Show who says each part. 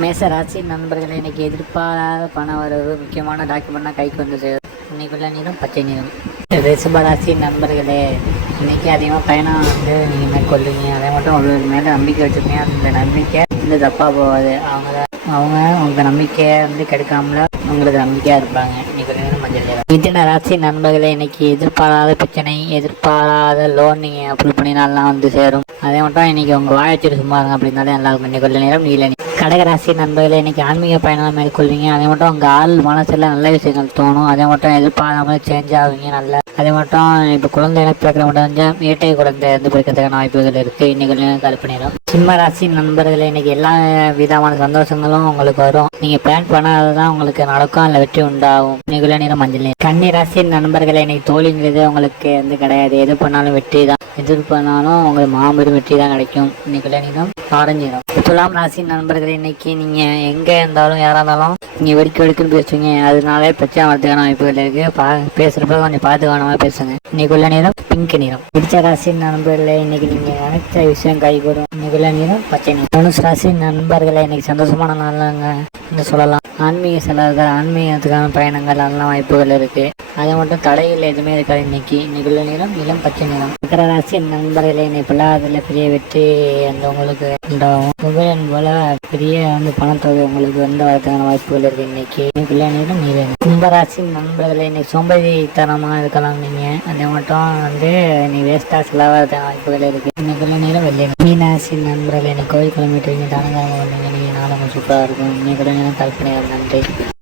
Speaker 1: மேச ராசி நண்பர்களை இன்றைக்கி எதிர்பாராத பண வரவு முக்கியமான டாக்குமெண்ட்னா கைக்கு வந்து சேரும் இன்னைக்குள்ள நீரும் பச்சை நீரும். ரிஷபராசி நண்பர்களே இன்றைக்கி அதிகமாக பயணம் வந்து நீங்கள் மேற்கொள்ளுங்க அதை மட்டும் ஒரு மேலே நம்பிக்கை வச்சுருக்கீங்க. அந்த நம்பிக்கை வந்து தப்பாக போகாது. அவங்க அவங்க உங்கள் நம்பிக்கையை வந்து கெடுக்காமல உங்களுக்கு நம்பிக்கையாக இருப்பாங்க. இன்றைக்கி நேரம் மஞ்சள் மிதன ராசி நண்பர்களே இன்னைக்கு எதிர்பாராத பிரச்சனை எதிர்பாராத லோன் நீங்கள் அப்ரூவ் பண்ணினாலாம் வந்து சேரும். அதே மட்டும் இன்றைக்கி உங்கள் வாயச்சிட்டு சும்மா இருங்க அப்படின்னாலே நல்லா இருக்கும் இன்னைக்கு கொள்ள நேரம் நீல கடகராசி நண்பர்களை இன்னைக்கு ஆன்மீக பயணம் மேற்கொள்வீங்க. அதே மட்டும் உங்கள் ஆள் மனசில் நல்ல விஷயங்கள் தோணும். அதே மட்டும் எதிர்பாராமல் சேஞ்ச் ஆவீங்க நல்ல. அதே மட்டும் இப்போ குழந்தைகளை பிறக்கிற மட்டும் ஏட்டை குழந்தை இருந்து பிறக்கிறதுக்கான வாய்ப்புகள் இருக்குது இன்னைக்கு நேரம். சிம்ம ராசி நண்பர்களே இன்னைக்கு எல்லா விதமான சந்தோஷங்களும் உங்களுக்கு வரும். நீங்கள் பிளான் பண்ணாததான் உங்களுக்கு நடக்கும் அதில் வெற்றி உண்டாகும். இன்னைக்குள்ள நேரம் மஞ்சள் கன்னி ராசி நண்பர்களே இன்னைக்கு தோழிங்கிறது உங்களுக்கு வந்து கிடையாது. எது பண்ணாலும் வெற்றி தான் எது பண்ணாலும் உங்களுக்கு மாபெரும் வெற்றி தான் கிடைக்கும். இன்னைக்குள்ள நேரம் ஆரஞ்சு நிறம் துலாம் ராசி நண்பர்களே இன்னைக்கு நீங்கள் எங்கே இருந்தாலும் யாராக இருந்தாலும் நீங்கள் வெடிக்க வெடிக்குன்னு பேசுவீங்க. அதனாலே பிரச்சனை வரதுக்கான வாய்ப்புகள் இருக்குது பா பேசுகிறப்ப கொஞ்சம் பார்த்து பேசுங்க. இன்னைக்குள்ள நேரம் பிங்க் நிறம். பிடிச்ச ராசி நண்பர்களே இன்னைக்கு நீங்கள் நினைச்ச விஷயம் கைகூடும். இன்னைக்கு நேரம். பச்சை நீர் தனுசு ராசி நண்பர்களை இன்னைக்கு சந்தோஷமான நாளாங்க என்று சொல்லலாம். ஆன்மீக செலவுகள் ஆன்மீகத்துக்கான பயணங்கள் எல்லாம் வாய்ப்புகள் இருக்கு. அது மட்டும் தடையில் எதுவுமே இருக்காது இன்னைக்கு. இன்னைக்குள்ள நேரம் இளம் பச்சை நிறம் மகர ராசி நண்பர்களே இன்னைக்கு பொருளாதாரத்தில் பெரிய வெற்றி அந்த உங்களுக்கு உண்டாகும். குபேரன் போல பெரிய வந்து பணத்தொகை உங்களுக்கு வந்து வரதுக்கான வாய்ப்புகள் இருக்கு இன்னைக்கு. இன்னைக்குள்ள நேரம் நீல நிறம். கும்பராசி நண்பர்களை இன்னைக்கு சோம்பேறித்தனமாக இருக்கலாம் நீங்க. அதே மட்டும் வந்து நீ வேஸ்டா செலவாகிறதுக்கான வாய்ப்புகள் இருக்கு. இன்னைக்குள்ள நேரம் வெள்ளை மீனாசி நண்பர்கள் என்னை கோயில் கிளம்பிட்டு தானங்க பண்ணுங்க நீங்க நாளும் சூப்பராக இருக்கும். இன்னைக்குள்ள நேரம் கல்பனை நன்றி.